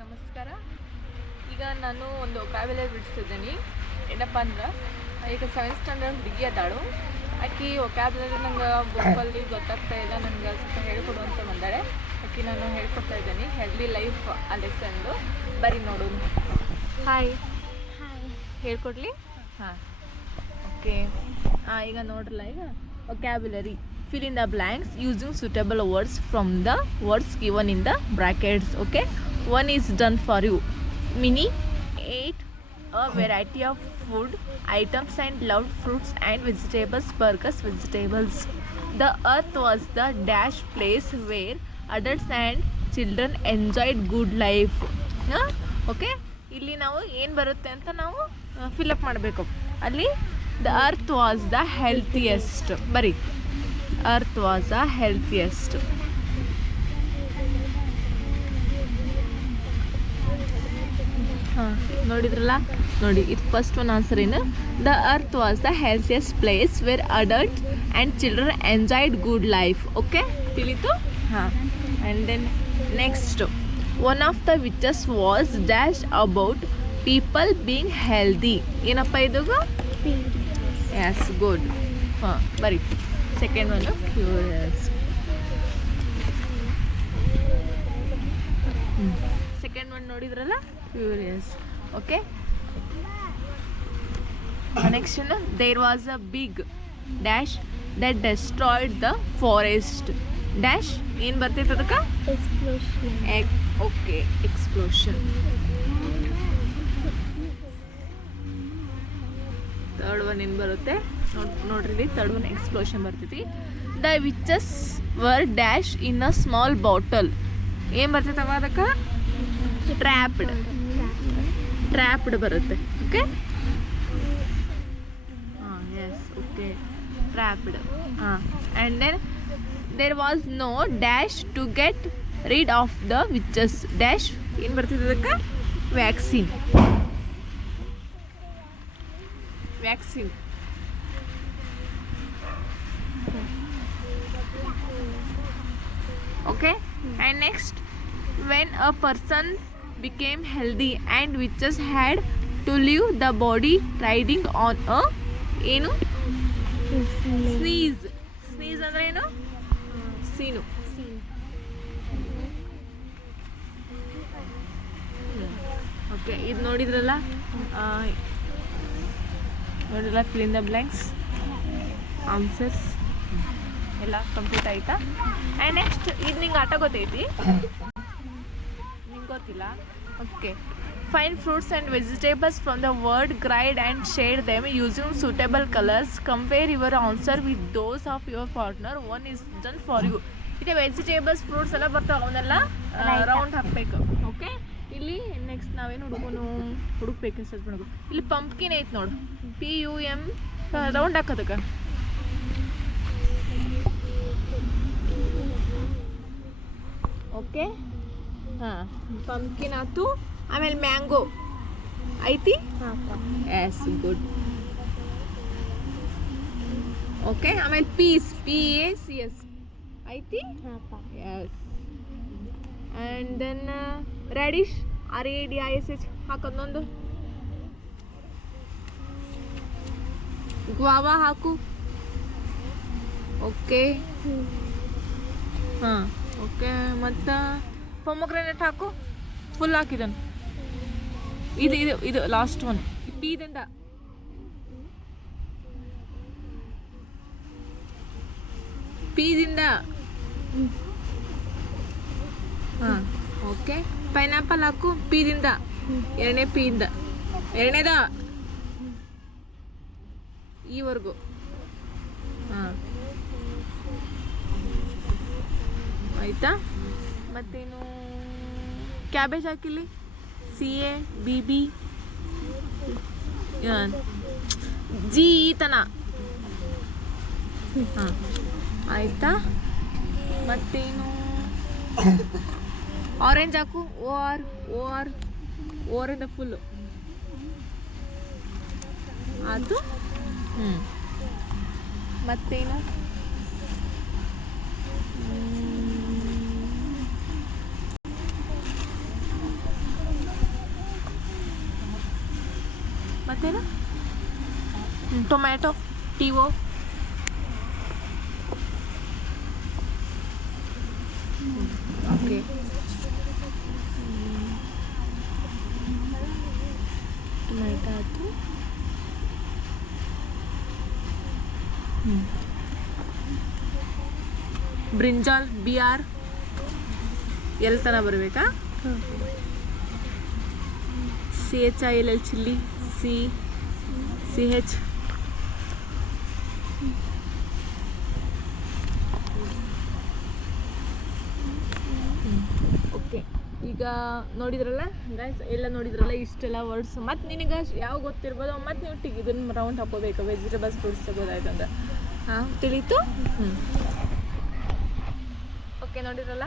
ನಮಸ್ಕಾರ. ಈಗ ನಾನು ಒಂದು ವೊಕ್ಯಾಬ್ಯುಲರಿ ಬಿಡಿಸ್ತಿದ್ದೀನಿ. ಏನಪ್ಪ ಅಂದ್ರೆ ಈಗ 7th ಸ್ಟ್ಯಾಂಡರ್ಡ್ ಹುಡುಗಿ ಅದಾಳು. ಆಕೆ ವೊಕ್ಯಾಬ್ಯುಲರಿ ನಂಗೆ ಬುಕ್ಕಲ್ಲಿ ಗೊತ್ತಾಗ್ತಾ ಇಲ್ಲ, ನನಗೆ ಸ್ವಲ್ಪ ಹೇಳ್ಕೊಡು ಅಂತ ಬಂದಾಳೆ. ಆಕೆ ನಾನು ಹೇಳ್ಕೊಡ್ತಾ ಇದ್ದೀನಿ ಹೆಲ್ದಿ ಲೈಫ್ ಆ ಲೆಸನ್ದು. ಬರೀ ನೋಡು. ಹಾಯ್ ಹೇಳ್ಕೊಡ್ಲಿ. ಹಾಂ ಓಕೆ. ಈಗ ನೋಡ್ರಲ್ಲ, ಈಗ vocabulary fill in the blanks using suitable words from the words given in the brackets. Okay, one is done for you. Mini ate a variety of food items and loved fruits and vegetables. Burgers, vegetables. The earth was the dash place where adults and children enjoyed good life. Okay, ಇಲ್ಲಿ ನಾವು ಏನು ಬರುತ್ತೆ ಅಂತ ನಾವು fill up ಮಾಡಬೇಕು. ಅಲ್ಲಿ the earth was the healthiest. ಬರೀ earth was the healthiest. ಹಾಂ ನೋಡಿದ್ರಲ್ಲ, ನೋಡಿ ಇದು ಫಸ್ಟ್ ಒನ್ ಆನ್ಸರ್ ಏನು? The earth was the healthiest place where adult and children enjoyed good life. Okay, ತಿಳಿತು? ಹಾಂ. And then next, one of the witches was dash about people being healthy. ಏನಪ್ಪ ಇದು? Yes, good. ಹಾಂ ಬರೀ second one curious. Second one ನೋಡಿದ್ರಲ್ಲ, curious. Okay, next there was a big dash that destroyed the forest. Dash ಏನು ಬರ್ತೈತೆ ಅದಕ್ಕೆ? Okay, explosion. Third one ಏನು ಬರುತ್ತೆ ನೋಡ್ರಿ, ಥರ್ಡ್ ಒನ್ ಎಕ್ಸ್ಪ್ಲೋಷನ್ ಬರ್ತೈತಿ. The witches were dash in a small bottle. ಏನು ಬರ್ತೈತವ ಅದಕ್ಕೆ? ಟ್ರ್ಯಾಪ್ಡ್ ಬರುತ್ತೆ. ಓಕೆ, ಹಾಂ ಎಸ್, ಓಕೆ, ಟ್ರ್ಯಾಪ್ಡ್. ಹಾಂ. And then there was no dash to get rid of the witches. Dash ಏನು ಬರ್ತೈತೆ ಅದಕ್ಕೆ? Vaccine. Vaccine. Okay, and next, when a person became healthy and witches had to leave the body riding on a ಏನು? Sneeze. Sneeze ಅಂದ್ರೆ ಏನು? ಸೀನು. Okay, ಇದು ನೋಡಿದ್ರಲ್ಲ, fill in the blanks, answers ಎಲ್ಲ complete ಆಯಿತಾ? ಆ್ಯಂಡ್ ನೆಕ್ಸ್ಟ್, ಇದು ನಿಂಗೆ ಆಟ ಗೊತ್ತೈತಿ? ನಿಂಗೆ ಗೊತ್ತಿಲ್ಲ? Okay. Find fruits and vegetables from the word grid and shade them using suitable colours. Compare your answer with those of your partner. One is done for you. ಇದೆ vegetables, fruits ಎಲ್ಲ ಬರ್ತಾವೆ, ಅವನ್ನೆಲ್ಲ ರೌಂಡ್ ಹಾಕಬೇಕು. Okay, ಇಲ್ಲಿ next ನಾವೇನು ಹುಡುಕ್ಬೇಕು search ಮಾಡಬೇಕು. ಇಲ್ಲಿ ಪಂಪ್ಕಿನ್ ಐತೆ ನೋಡು, PUM, ರೌಂಡ್ ಹಾಕೋದಕ್ಕೆ. ಓಕೆ, ಹಾಂ, ಪಂಪ್ಕಿನ್ ಆಯ್ತು. ಆಮೇಲೆ ಮ್ಯಾಂಗೋ ಐತಿ. Yes, good. ಓಕೆ, ಆಮೇಲೆ ಪೀಸ್, PACS ಐತಿ. Yes. And then radish, RADISH ಹಾಕೋದೊಂದು. ಗ್ವಾವಾ ಹಾಕು. ಓಕೆ, ಹಾಂ, ಓಕೆ. ಮತ್ತು ಪೊಮೊಗ್ರೆನೇಟ್ ಹಾಕು. ಫುಲ್ ಹಾಕಿದನು. ಇದು ಲಾಸ್ಟ್ ಒನ್. ಪೀದಿಂದ ಹಾಂ, ಓಕೆ. ಪೈನಾಪಲ್ ಹಾಕು. ಪೀದಿಂದ, ಎರಡನೇ ಪೀಯಿಂದ, ಎರಡನೇದ ಈವರೆಗೂ. ಹಾಂ ಆಯಿತಾ? ಮತ್ತೇನು? ಕ್ಯಾಬೇಜ್ ಹಾಕಿಲ್ಲಿ. CABB G ತನ. ಹಾಂ ಆಯಿತಾ? ಮತ್ತೇನು? ಆರೆಂಜ್ ಹಾಕು. ಓರಿಂದ ಫುಲ್ಲು ಆಯಿತು. ಮತ್ತೇನು? ಮತ್ತೇನು ಟೊಮ್ಯಾಟೊ ಟಿವೋ ಓಕೆ ಟೊಮ್ಯಾಟೊ ಆಯಿತು ಬ್ರಿಂಜಾಲ್ BR ಎಲ್ಲಿ ತನಕ ಬರಬೇಕಾ CHILL ಚಿಲ್ಲಿ CH ಓಕೆ ಈಗ ನೋಡಿದ್ರಲ್ಲ ಗೈಸ್ ಎಲ್ಲ ನೋಡಿದ್ರಲ್ಲ ಇಷ್ಟೆಲ್ಲ ವರ್ಡ್ಸ್ ಮತ್ತು ನಿನಗೆ ಯಾವ ಗೊತ್ತಿರ್ಬೋದು ಮತ್ತು ನೀವು ಇದನ್ನು ರೌಂಡ್ ಹಾಕೋಬೇಕು ವೆಜಿಟೇಬಲ್ಸ್ ಫ್ರೂಟ್ಸ್ ತಗೋದಾಯ್ತು ಅಂದ್ರೆ ಹಾಂ ತಿಳಿತು ಓಕೆ ನೋಡಿದ್ರಲ್ಲ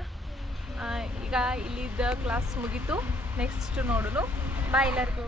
ಈಗ ಇಲ್ಲಿದ್ದ ಕ್ಲಾಸ್ ಮುಗೀತು ನೆಕ್ಸ್ಟ್ ನೋಡೋಣ ಬಾಯ್ ಎಲ್ಲರಿಗೂ